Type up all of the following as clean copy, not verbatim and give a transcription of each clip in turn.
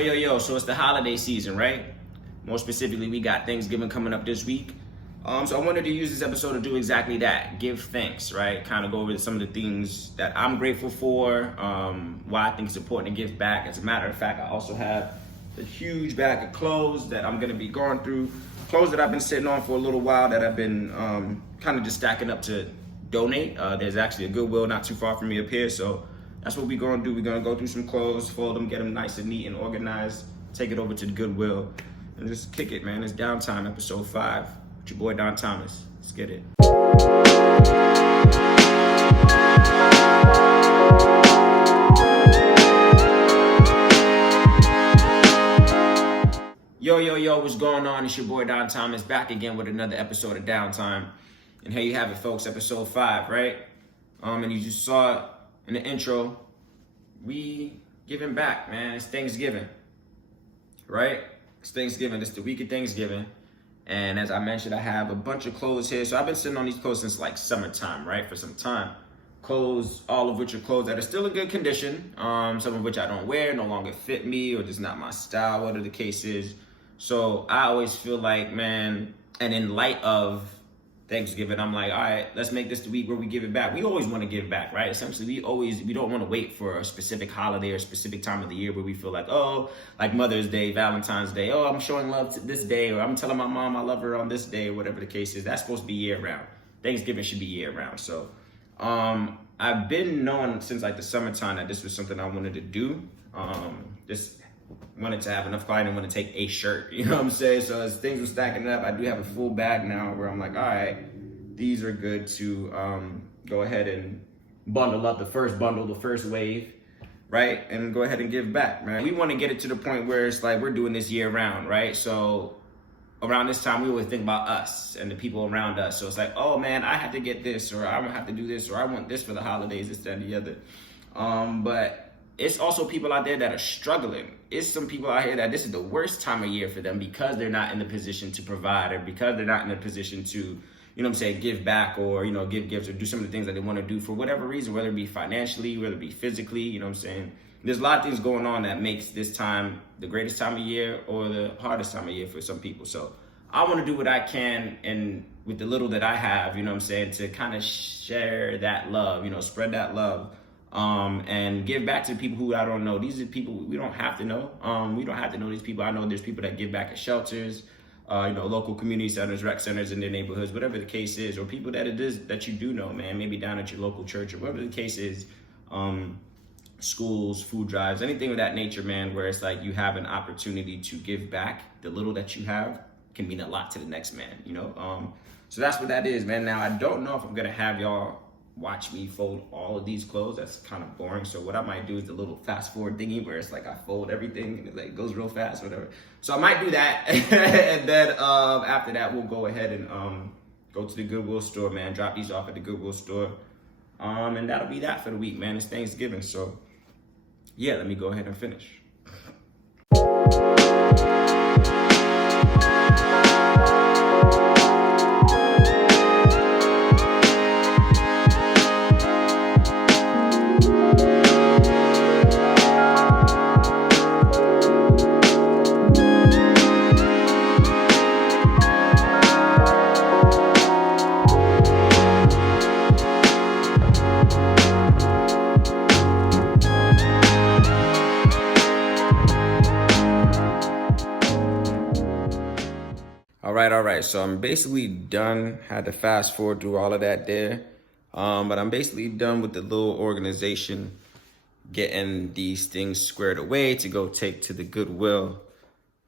Yo. So it's the holiday season, right? More specifically, we got Thanksgiving coming up this week. So I wanted to use this episode to do exactly that. Give thanks, right? Kind of go over some of the things that I'm grateful for, why I think it's important to give back. As a matter of fact, I also have a huge bag of clothes that I'm gonna be going through. Clothes that I've been sitting on for a little while that I've been kind of just stacking up to donate. There's actually a Goodwill not too far from me up here, so that's what we're gonna do. We're gonna go through some clothes, fold them, get them nice and neat and organized, take it over to the Goodwill, and just kick it, man. It's Downtime, episode 5. With your boy Don Thomas. Let's get it. Yo, what's going on? It's your boy Don Thomas back again with another episode of Downtime. And here you have it, folks, episode 5, right? And you just saw it in the intro. We giving back, man. It's Thanksgiving, right? It's Thanksgiving. It's the week of Thanksgiving. And as I mentioned, I have a bunch of clothes here. So I've been sitting on these clothes since like summertime, right? For some time. Clothes, all of which are clothes that are still in good condition. Some of which I don't wear, no longer fit me, or just not my style, whatever the case is. So I always feel like, man, and in light of Thanksgiving, I'm like, all right, let's make this the week where we give it back. We always want to give back, right? Essentially, we don't want to wait for a specific holiday or a specific time of the year where we feel like, oh, like Mother's Day, Valentine's Day, oh, I'm showing love to this day, or I'm telling my mom I love her on this day, or whatever the case is. That's supposed to be year round. Thanksgiving should be year round. So I've been knowing since like the summertime that this was something I wanted to do. Just wanted to have enough clothing, want to take a shirt, you know what I'm saying? So as things were stacking up, I do have a full bag now where I'm like, all right, these are good to go ahead and bundle up the first bundle, the first wave, right? And go ahead and give back, man. We want to get it to the point where it's like we're doing this year round, right? So around this time, we always think about us and the people around us. So it's like, oh man, I have to get this, or I'm gonna have to do this, or I want this for the holidays, this, that, and the other. But it's also people out there that are struggling. It's some people out here that this is the worst time of year for them because they're not in the position to provide, or because they're not in a position to, you know what I'm saying, give back, or, you know, give gifts, or do some of the things that they want to do for whatever reason, whether it be financially, whether it be physically, you know what I'm saying? There's a lot of things going on that makes this time the greatest time of year or the hardest time of year for some people. So I want to do what I can, and with the little that I have, you know what I'm saying, to kind of share that love, you know, spread that love. And give back to people who I don't know. These are people we don't have to know. We don't have to know these people. I know there's people that give back at shelters, local community centers, rec centers in their neighborhoods, whatever the case is, or people that it is that you do know, man, maybe down at your local church or whatever the case is, schools, food drives, anything of that nature, man, where it's like you have an opportunity to give back. The little that you have can mean a lot to the next man, you know? So that's what that is, man. Now, I don't know if I'm gonna have y'all watch me fold all of these clothes. That's kind of boring. So what I might do is the little fast forward thingy where it's like I fold everything and it like goes real fast, whatever. So I might do that. And then after that, we'll go ahead and go to the Goodwill store, man. Drop these off at the Goodwill store. And that'll be that for the week, man. It's Thanksgiving. So yeah, let me go ahead and finish. All right. So I'm basically done. Had to fast forward through all of that there. But I'm basically done with the little organization, getting these things squared away to go take to the Goodwill.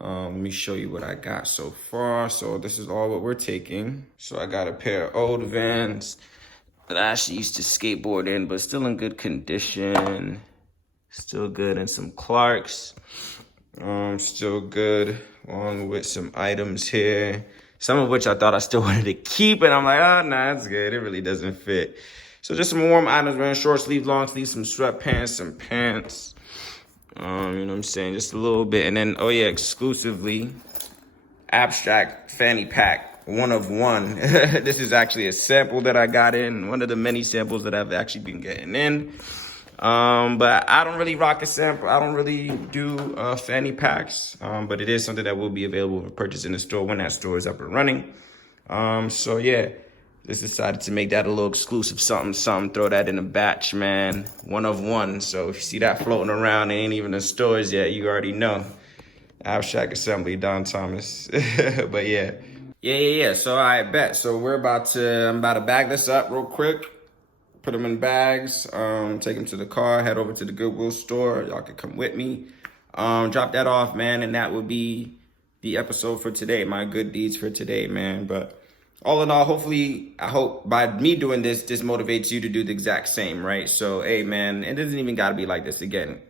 Let me show you what I got so far. So this is all what we're taking. So I got a pair of old Vans that I actually used to skateboard in, but still in good condition. Still good. And some Clarks. Still good, along with some items here, some of which I thought I still wanted to keep, and I'm like, oh, nah, it's good. It really doesn't fit. So just some warm items, man. Short sleeve, long sleeve, some sweatpants, some pants. You know what I'm saying? Just a little bit. And then, oh yeah, exclusively abstract fanny pack, one of one. This is actually a sample that I got in, one of the many samples that I've actually been getting in. But I don't really rock a sample. I don't really do fanny packs. But it is something that will be available for purchase in the store when that store is up and running. So yeah, just decided to make that a little exclusive something. Throw that in a batch, man. One of one. So if you see that floating around, it ain't even in stores yet. You already know. Abstract Assembly, Don Thomas. But yeah. Yeah. So I bet. So I'm about to bag this up real quick. Put them in bags, take them to the car, head over to the Goodwill store. Y'all can come with me. Drop that off, man, and that will be the episode for today, my good deeds for today, man. But all in all, hopefully, I hope by me doing this motivates you to do the exact same, right? So, hey, man, it doesn't even got to be like this again.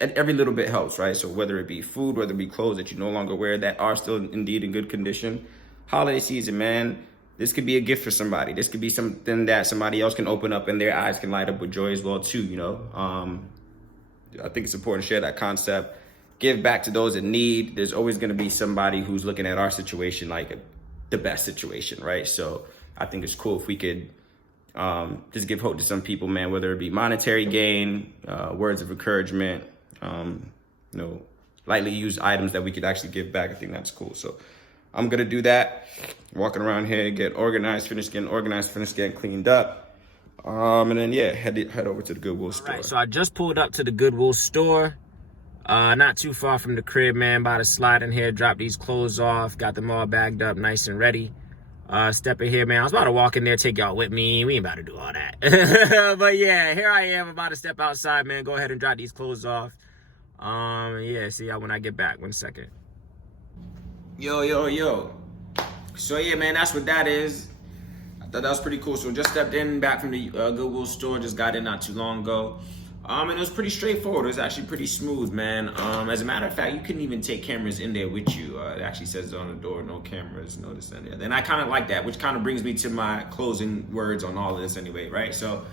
Every little bit helps, right? So whether it be food, whether it be clothes that you no longer wear that are still indeed in good condition, holiday season, man, this could be a gift for somebody. This could be something that somebody else can open up and their eyes can light up with joy as well too, you know. I think it's important to share that concept. Give back to those in need. There's always going to be somebody who's looking at our situation like the best situation, right? So I think it's cool if we could just give hope to some people, man, whether it be monetary gain, words of encouragement, lightly used items that we could actually give back. I think that's cool. So I'm going to do that. Walking around here, get organized, finish getting cleaned up. And then, yeah, head over to the Goodwill store. All right, so I just pulled up to the Goodwill store. Not too far from the crib, man. About to slide in here, drop these clothes off. Got them all bagged up, nice and ready. Step in here, man. I was about to walk in there, take y'all with me. We ain't about to do all that. But, yeah, here I am about to step outside, man. Go ahead and drop these clothes off. Yeah, see y'all when I get back. 1 second. Yo. So yeah, man, that's what that is. I thought that was pretty cool. So just stepped in back from the Goodwill store. Just got in not too long ago. And it was pretty straightforward. It was actually pretty smooth, man. As a matter of fact, you couldn't even take cameras in there with you. It actually says on the door, no cameras, no this and that. And I kind of like that, which kind of brings me to my closing words on all of this anyway, right? So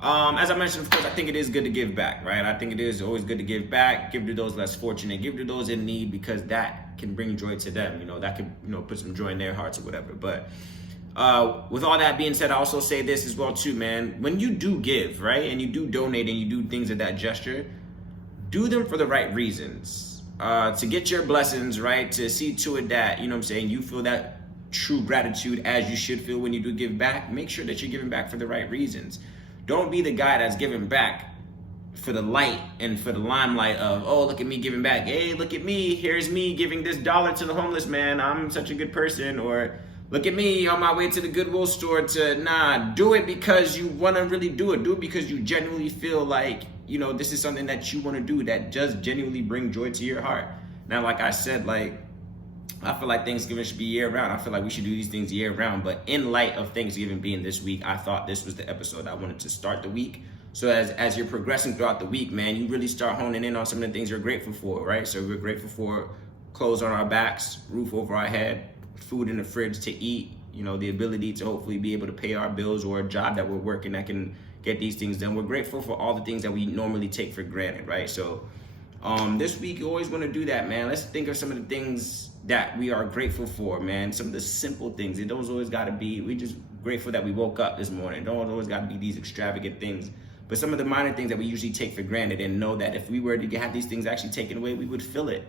as I mentioned, of course, I think it is good to give back, right? I think it is always good to give back, give to those less fortunate, give to those in need, because that can bring joy to them, that could, put some joy in their hearts or whatever. But with all that being said, I also say this as well too, man. When you do give, right, and you do donate and you do things of that gesture, do them for the right reasons. To get your blessings, right, to see to it that, you feel that true gratitude as you should feel when you do give back. Make sure that you're giving back for the right reasons. Don't be the guy that's giving back for the light and for the limelight of, oh, look at me giving back. Hey, look at me. Here's me giving this $1 to the homeless man. I'm such a good person. Or look at me on my way to the Goodwill store do it because you want to really do it. Do it because you genuinely feel like, this is something that you want to do that does genuinely bring joy to your heart. Now, like I said, I feel like Thanksgiving should be year round. I feel like we should do these things year round. But in light of Thanksgiving being this week, I thought this was the episode I wanted to start the week. So as you're progressing throughout the week, man, you really start honing in on some of the things you're grateful for, right? So we're grateful for clothes on our backs, roof over our head, food in the fridge to eat, the ability to hopefully be able to pay our bills, or a job that we're working that can get these things done. We're grateful for all the things that we normally take for granted, right? So this week, you always want to do that, man. Let's think of some of the things that we are grateful for, man. Some of the simple things. It don't always got to be, we just grateful that we woke up this morning. It don't always got to be these extravagant things. But some of the minor things that we usually take for granted, and know that if we were to have these things actually taken away, we would feel it.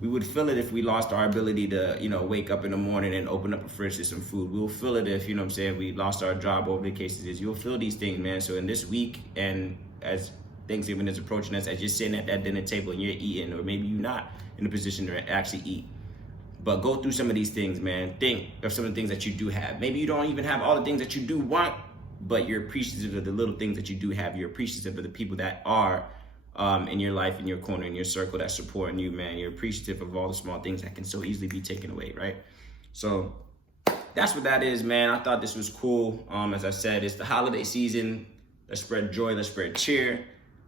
We would feel it if we lost our ability to, wake up in the morning and open up a fridge to some food. We'll feel it if, we lost our job, over the cases is. You'll feel these things, man. So in this week, and as Thanksgiving is approaching us, as you're sitting at that dinner table and you're eating, or maybe you're not in a position to actually eat, but go through some of these things, man. Think of some of the things that you do have. Maybe you don't even have all the things that you do want, but you're appreciative of the little things that you do have. You're appreciative of the people that are in your life, in your corner, in your circle, that's supporting you, man. You're appreciative of all the small things that can so easily be taken away, right? So that's what that is, man. I thought this was cool. As I said, it's the holiday season. Let's spread joy. Let's spread cheer.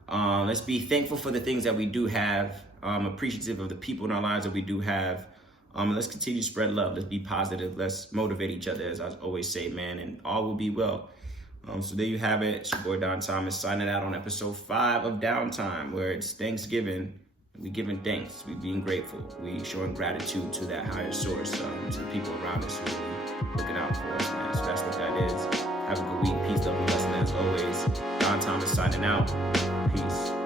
Let's be thankful for the things that we do have. Appreciative of the people in our lives that we do have. Let's continue to spread love. Let's be positive. Let's motivate each other, as I always say, man, and all will be well. So there you have it. It's your boy Don Thomas signing out on episode 5 of Downtime, where it's Thanksgiving. We giving thanks. We being grateful. We showing gratitude to that higher source, to the people around us who are looking out for us, man. So that's what that is. Have a good week. Peace, love, and blessing as always. Don Thomas signing out. Peace.